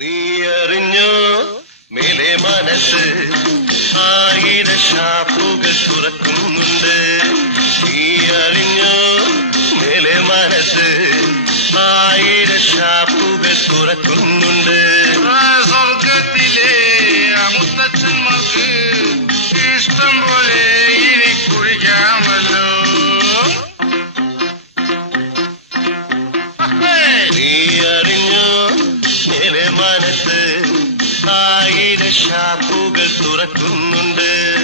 നീ അറിഞ്ഞോ മേലെ മനസ്സ് ആയിര ഷാപ്പുകൾ തുറക്കുന്നുണ്ട്. നീ അറിഞ്ഞോ മേലെ മനസ്സ് ആയിര ഷാപ്പുകൾ തുറക്കുന്നുണ്ട്. സ്വർഗത്തിലെ മുത്തച്ഛന്മാർക്ക് ഇഷ്ടം പോലെ ഇനി കുഴിക്കാമല്ലോ. നീ ആയിര ഷാപ്പുകൾ തുറക്കുന്നുണ്ട്.